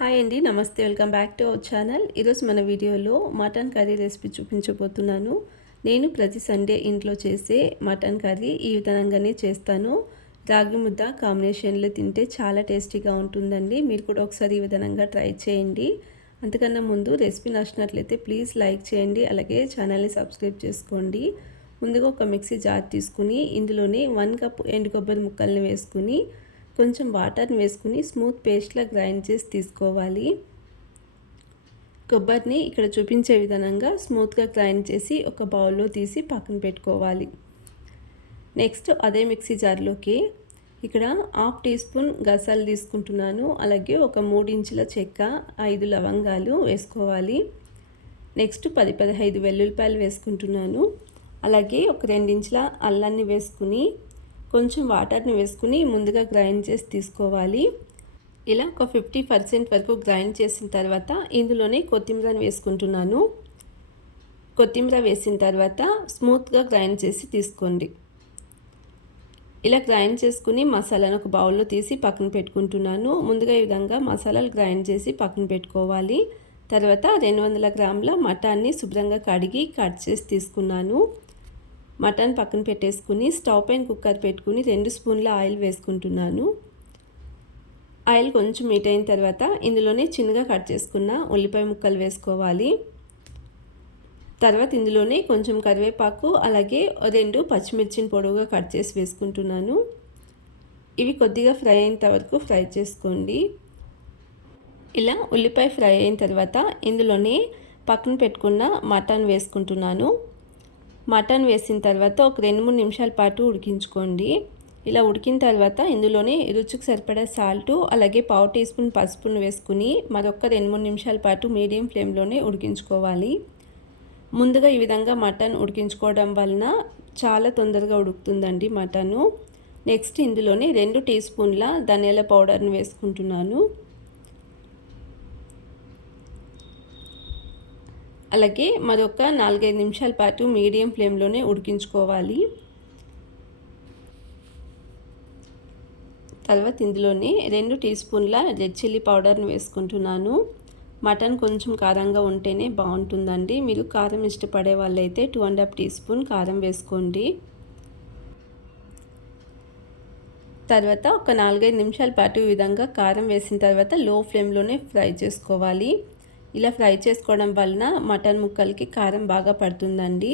Hi అండి, నమస్తే. Welcome back to our channel. ఈరోజు మన వీడియోలో మటన్ కర్రీ రెసిపీ చూపించబోతున్నాను. నేను ప్రతి సండే ఇంట్లో చేసే మటన్ కర్రీ ఈ విధంగానే చేస్తాను. రాగి ముద్ద కాంబినేషన్లో తింటే చాలా టేస్టీగా ఉంటుందండి. మీరు కూడా ఒకసారి ఈ విధంగా ట్రై చేయండి. అంతకన్నా ముందు రెసిపీ నచ్చినట్లయితే ప్లీజ్ లైక్ చేయండి, అలాగే ఛానల్ని సబ్స్క్రైబ్ చేసుకోండి. ముందుగా ఒక మిక్సీ జార్ తీసుకుని ఇందులోనే 1 కప్ ఎండు కొబ్బరి ముక్కల్ని వేసుకుని కొంచెం వాటర్ని వేసుకుని స్మూత్ పేస్ట్లా గ్రైండ్ చేసి తీసుకోవాలి. కొబ్బరిని ఇక్కడ చూపించే విధంగా స్మూత్గా గ్రైండ్ చేసి ఒక బౌల్లో తీసి పక్కన పెట్టుకోవాలి. నెక్స్ట్ అదే మిక్సీ జార్లోకి ఇక్కడ 1/2 టీ స్పూన్ గసాలు తీసుకుంటున్నాను. అలాగే ఒక 3 ఇంచుల చెక్క, 5 లవంగాలు వేసుకోవాలి. నెక్స్ట్ 10-15 వెల్లుల్లిపాయలు వేసుకుంటున్నాను. అలాగే ఒక 2 ఇంచుల అల్లాన్ని వేసుకుని కొంచెం వాటర్ని వేసుకుని ముందుగా గ్రైండ్ చేసి తీసుకోవాలి. ఇలా ఒక 50% వరకు గ్రైండ్ చేసిన తర్వాత ఇందులోనే కొత్తిమీరని వేసుకుంటున్నాను. కొత్తిమీర వేసిన తర్వాత స్మూత్గా గ్రైండ్ చేసి తీసుకోండి. ఇలా గ్రైండ్ చేసుకుని మసాలాను ఒక బౌల్లో తీసి పక్కన పెట్టుకుంటున్నాను. ముందుగా ఈ విధంగా మసాలాలు గ్రైండ్ చేసి పక్కన పెట్టుకోవాలి. తర్వాత 200 గ్రాముల మటాన్ని శుభ్రంగా కడిగి కట్ చేసి తీసుకున్నాను. మటన్ పక్కన పెట్టేసుకుని స్టవ్ పైన కుక్కర్ పెట్టుకుని 2 స్పూన్ల ఆయిల్ వేసుకుంటున్నాను. ఆయిల్ కొంచెం హీట్ అయిన తర్వాత ఇందులోనే చిన్నగా కట్ చేసుకున్న ఉల్లిపాయ ముక్కలు వేసుకోవాలి. తర్వాత ఇందులోనే కొంచెం కరివేపాకు, అలాగే 2 పచ్చిమిర్చిని పొడవుగా కట్ చేసి వేసుకుంటున్నాను. ఇవి కొద్దిగా ఫ్రై అయ్యేంత వరకు ఫ్రై చేసుకోండి. ఇలా ఉల్లిపాయ ఫ్రై అయిన తర్వాత ఇందులోనే పక్కన పెట్టుకున్న మటన్ వేసుకుంటున్నాను. మటన్ వేసిన తర్వాత ఒక 2-3 నిమిషాల పాటు ఉడికించుకోండి. ఇలా ఉడికిన తర్వాత ఇందులోనే రుచికి సరిపడా సాల్టు, అలాగే 1/2 టీ స్పూన్ పసుపును వేసుకుని మరొక 2-3 నిమిషాల పాటు మీడియం ఫ్లేమ్లోనే ఉడికించుకోవాలి. ముందుగా ఈ విధంగా మటన్ ఉడికించుకోవడం వలన చాలా తొందరగా ఉడుకుతుందండి మటను. నెక్స్ట్ ఇందులోనే 2 టీ స్పూన్ల ధనియాల పౌడర్ని వేసుకుంటున్నాను. అలాగే మరొక 4-5 నిమిషాల పాటు మీడియం ఫ్లేమ్లోనే ఉడికించుకోవాలి. తర్వాత ఇందులోనే 2 టీ స్పూన్ల రెడ్ చిల్లీ పౌడర్ని వేసుకుంటున్నాను. మటన్ కొంచెం కారంగా ఉంటేనే బాగుంటుందండి. మీరు కారం ఇష్టపడే వాళ్ళైతే 2.5 టీ స్పూన్ కారం వేసుకోండి. తర్వాత ఒక 4-5 నిమిషాల పాటు ఈ విధంగా కారం వేసిన తర్వాత లో ఫ్లేమ్లోనే ఫ్రై చేసుకోవాలి. ఇలా ఫ్రై చేసుకోవడం వలన మటన్ ముక్కలకి కారం బాగా పడుతుందండి.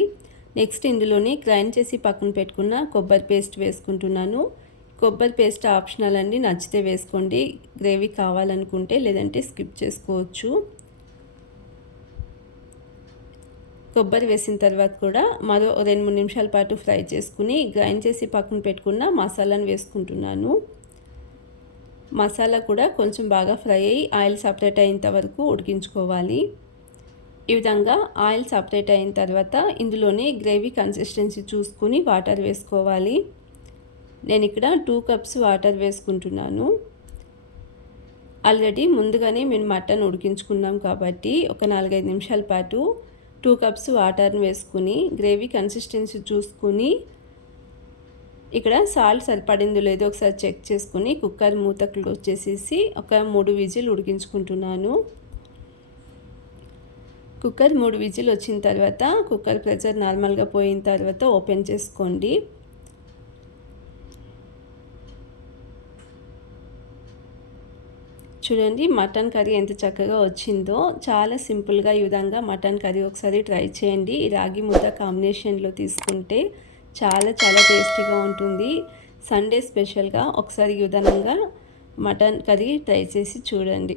నెక్స్ట్ ఇందులోని గ్రైండ్ చేసి పక్కన పెట్టుకున్న కొబ్బరి పేస్ట్ వేసుకుంటున్నాను. కొబ్బరి పేస్ట్ ఆప్షనల్ అండి, నచ్చితే వేసుకోండి. గ్రేవీ కావాలనుకుంటే, లేదంటే స్కిప్ చేసుకోవచ్చు. కొబ్బరి వేసిన తర్వాత కూడా మరో 2-3 నిమిషాల పాటు ఫ్రై చేసుకుని గ్రైండ్ చేసి పక్కన పెట్టుకున్న మసాలాను వేసుకుంటున్నాను. మసాలా కూడా కొంచెం బాగా ఫ్రై అయ్యి ఆయిల్ సపరేట్ అయ్యేంత వరకు ఉడికించుకోవాలి. ఈ విధంగా ఆయిల్ సపరేట్ అయిన తర్వాత ఇందులోనే గ్రేవీ కన్సిస్టెన్సీ చూసుకుని వాటర్ వేసుకోవాలి. నేను ఇక్కడ 2 కప్స్ వాటర్ వేసుకుంటున్నాను. ఆల్రెడీ ముందుగానే మేము మటన్ ఉడికించుకున్నాం కాబట్టి ఒక 4-5 నిమిషాల పాటు 2 కప్స్ వాటర్ని వేసుకుని గ్రేవీ కన్సిస్టెన్సీ చూసుకుని ఇక్కడ సాల్ట్ సరిపడిందో లేదో ఒకసారి చెక్ చేసుకుని కుక్కర్ మూత క్లోజ్ చేసేసి ఒక 3 విజిల్ ఉడికించుకుంటున్నాను. కుక్కర్ 3 విజిల్ వచ్చిన తర్వాత కుక్కర్ ప్రెషర్ నార్మల్గా పోయిన తర్వాత ఓపెన్ చేసుకోండి. చూడండి మటన్ కర్రీ ఎంత చక్కగా వచ్చిందో. చాలా సింపుల్గా ఈ విధంగా మటన్ కర్రీ ఒకసారి ట్రై చేయండి. రాగి ముద్ద కాంబినేషన్లో తీసుకుంటే చాలా చాలా టేస్టీగా ఉంటుంది. సండే స్పెషల్గా ఒకసారి ఈ విధంగా మటన్ కర్రీ ట్రై చేసి చూడండి.